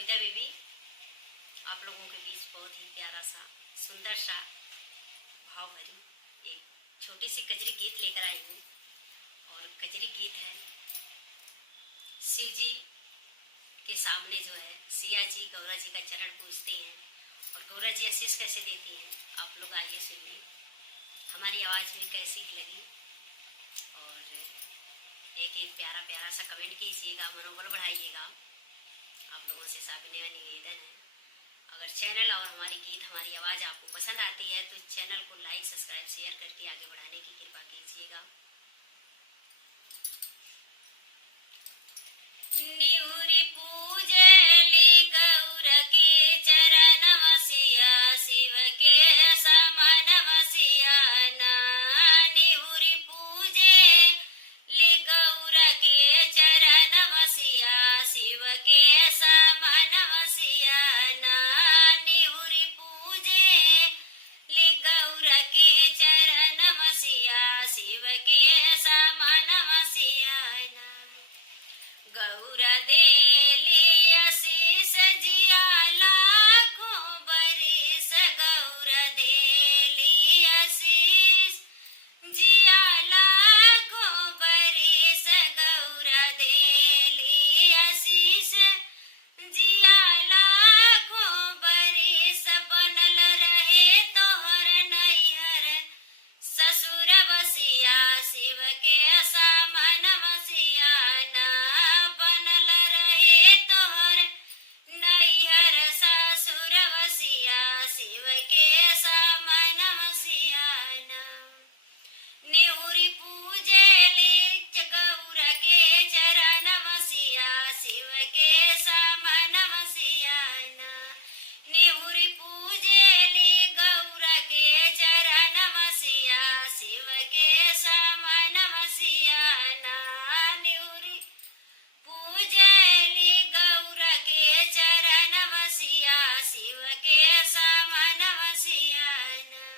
कविता baby आप लोगों के बीच बहुत ही प्यारा सा सुंदर सा भाव भरी एक छोटी सी कजरी गीत लेकर आई हूँ। और कजरी गीत है शिव जी के सामने जो है सिया जी गौरा जी का चरण पूजते हैं और गौरा जी आशीष कैसे देती हैं। आप लोग आइए सुनिए, हमारी आवाज़ में कैसी लगी और एक प्यारा प्यारा सा कमेंट कीजिएगा, मनोबल बढ़ाइएगा। आप लोगों से साबिने निवेदन है, अगर चैनल और हमारी गीत हमारी आवाज़ आपको पसंद आती है तो चैनल को लाइक सब्सक्राइब शेयर करके आगे बढ़ाने की कृपा कीजिएगा। निहुरी पूजली गौर के चरण वसिया शिव के समान वसिया ना। निहुरी पूजे ली गौर के चरण वसिया शिव के समान वसिया ना। निहुरी पूजे ली गौर के चरण वसिया शिव के समान वसिया ना। गौरा देली आशीष जिया लाखों बरिस गौरा देली आशीष जिया लाखों बरिस गौरा देली आशीष जिया लाखों बरिस बनल रहे तोहर नैहर ससुर बसिया शिव के समान बसिया ना। बनल रहे तोहर नैहर ससुर बसिया शिव के समान बसिया ना। निहुरी पूजली गौर के चरण बसिया शिव के समान बसिया ना। निहुरी पूजली गौर के चरण बसिया शिव के समान बसिया ना। निहुरी पूजली गौर के चरण बसिया शिव के समान बसिया ना।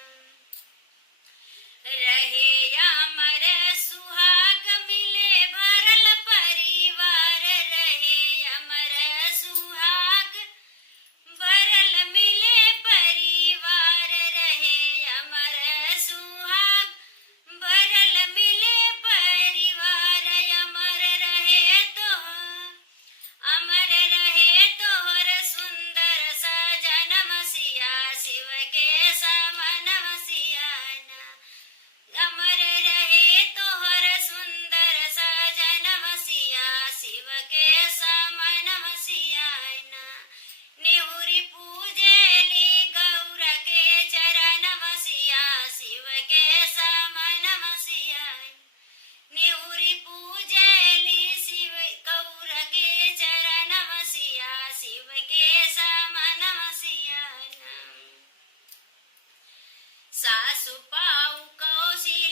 रहे अमर सुहाग मिले भरल परिवार रहे अमर सुहाग भरल मिले परिवार रहे अमर सुहाग भरल मिले परिवार अमर रहे तो तोहर सुंदर सजन मसिया शिव के समान मसिया ना। अमर रहे तोहर सुंदर सजन मसिया शिव के समान मसिया ना। निहुरी पूजली गौर के चरण मसिया शिव के समान मसिया। निहुरी पूजली शिव गौर के चरण मसिया शिव के समान मसिया ना। सासु पाऊ कौशल